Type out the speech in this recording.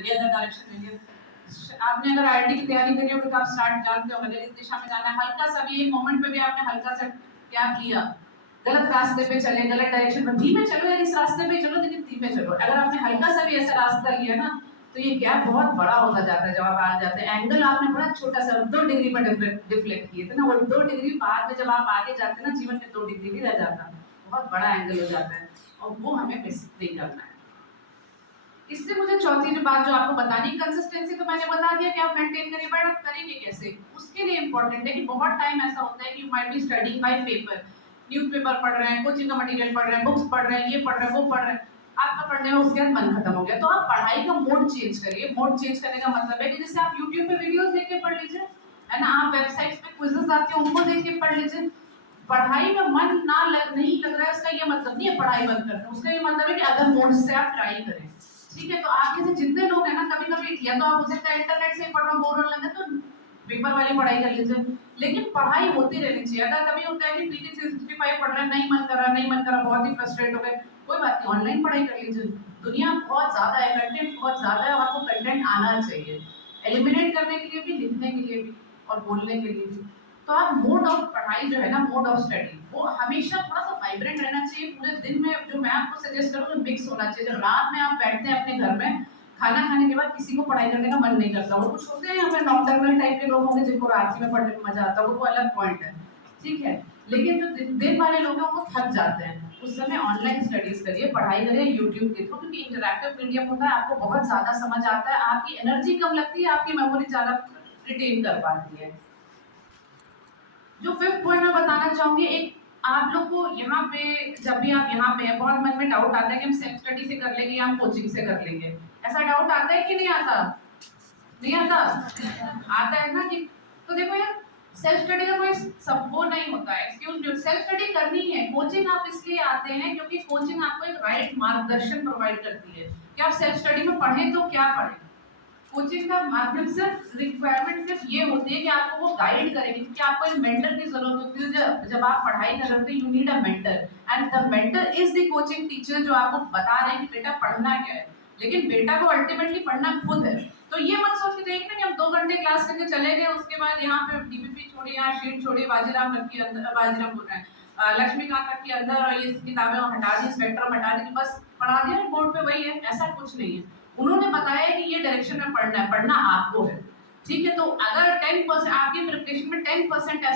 ये other direction में ये। आपने अगर आईआईटी की तैयारी करी होगी तो आप स्टार्ट जानते होंगे इस दिशा में जाना है, हल्का सा भी एक मोमेंट पे भी आपने हल्का सा क्या किया, गलत रास्ते पे चले, गलत डायरेक्शन में, धीमे चलो यार, इस रास्ते पे चलो लेकिन धीमे चलो। अगर आपने हल्का सा भी ऐसा रास्ता लिया ना तो ये गैप बहुत बड़ा होता जाता है। जब आप आ जाते हैं एंगल आपने बड़ा छोटा सा 2 डिग्री पर डिफ्लेक्ट किए थे ना, वो 2 डिग्री बाद में जब आप आगे जाते हैं ना जीवन में 2 डिग्री भी रह जाता है, बहुत बड़ा एंगल हो जाता है और वो हमें मिस नहीं करना है। इससे मुझे चौथी जो बात जो आपको बतानी, कंसिस्टेंसी तो मैंने बता दिया कि आप मेंटेन करिए, बट आप करेंगे कैसे उसके लिए इंपॉर्टेंट है कि बहुत टाइम ऐसा होता है कि you might be studying by paper, newspaper पढ़ रहे हैं, कोचिंग का मटेरियल पढ़ रहे हैं, बुक्स पढ़ रहे हैं, ये पढ़ रहे हैं, वो पढ़ रहे हैं, आपका पढ़ने में उसके बाद मन खत्म हो गया। तो आप पढ़ाई का मोड चेंज करिए। मोड चेंज करने का मतलब है कि जैसे आप यूट्यूब पे वीडियोस देख के पढ़ लीजिए, है ना, आप वेबसाइट्स पे क्विज़ेस आते हैं उनको देख के पढ़ लीजिए। पढ़ाई में मन नहीं लग रहा है उसका ये मतलब नहीं है पढ़ाई बंद करना, उसका ये मतलब है कि अदर मोड से आप ट्राई करें। ठीक है, तो आप में से जितने लोग हैं ना, कभी कभी या तो आप हो सकता है इंटरनेट से पढ़ना बोर होने लगे तो पेपर वाली पढ़ाई कर लीजिए, लेकिन पढ़ाई होती रहनी चाहिए। अगर कभी होता है कि पीटी 65 पढ़ रहे हैं, नहीं मन करा, बहुत ही फ्रस्ट्रेट हो गए, कोई बात नहीं, ऑनलाइन पढ़ाई कर लीजिए। दुनिया बहुत ज्यादा है, कंटेंट बहुत ज्यादा है और आपको कंटेंट आना चाहिए, एलिमिनेट करने के लिए भी, लिखने के लिए भी और बोलने के लिए भी। तो आप मोड ऑफ पढ़ाई जो है ना, मोड ऑफ स्टडी, वो हमेशा थोड़ा सा वाइब्रेंट रहना चाहिए पूरे दिन में। जो मैं आपको सजेस्ट करूँगा मिक्स होना चाहिए। जब रात में आप बैठते हैं अपने घर में खाना खाने के बाद, किसी को पढ़ाई करने का मन नहीं करता, और कुछ होते हैं हमें नॉकटर्नल टाइप के लोग होंगे जिनको रात में पढ़ने में मजा आता है, वो अलग पॉइंट है, ठीक है। लेकिन जो दिन वाले लोग हैं वो थक जाते हैं, उस समय ऑनलाइन स्टडीज करिए, पढ़ाई करिए यूट्यूब के थ्रू, क्योंकि इंटरैक्टिव मीडियम होता है, आपको बहुत ज्यादा समझ आता है, आपकी एनर्जी कम लगती है, आपकी मेमोरी ज्यादा रिटेन कर पाती है। जो फिफ्थ पॉइंट मैं बताना चाहूंगी, एक आप लोग को यहाँ पे, जब भी आप यहाँ पे हैं, बहुत मन में डाउट आता है कि हम सेल्फ स्टडी से कर लेंगे या हम कोचिंग से कर लेंगे। ऐसा डाउट आता है कि नहीं आता? नहीं आता? आता है ना कि, तो देखो यार, सेल्फ स्टडी का कोई सबको नहीं होता है, एक्सक्यूज मी, सेल्फ स्टडी करनी है। कोचिंग आप इसलिए आते हैं क्योंकि कोचिंग आपको एक राइट मार्गदर्शन प्रोवाइड करती है कि आप सेल्फ स्टडी में पढ़ें तो क्या पढ़ें। कोचिंग का माध्यम से रिक्वायरमेंट सिर्फ ये होती है कि आपको वो गाइड करेंगे, क्योंकि आपको एक मेंटर की जरूरत होती है। जब आप पढ़ाई कर रहे होते हैं, you need a mentor, and the mentor is the coaching teacher, जो आपको बता रहे हैं कि बेटा पढ़ना क्या है, लेकिन बेटा को अल्टीमेटली पढ़ना खुद है। तो ये मत सोच के देखिए ना कि हम 2 घंटे क्लास करके चले गए, उसके बाद यहाँ पे डीपीपी छोड़ी, यहाँ शीट छोड़ी, बाजीराम रखी अंदर, बाजीराम बोल रहे हैं, लक्ष्मीकांत रखी अंदर, और ये किताबें हटा दी, स्पेक्ट्रम हटा दी, बस पढ़ा दिया बोर्ड पे, वही है, ऐसा कुछ नहीं है। उन्होंने बताया कि ये डायरेक्शन में पढ़ना है, पढ़ना आपको है, ठीक है। तो अगर 10% आपकी प्रिपरेशन में 10% ऐसा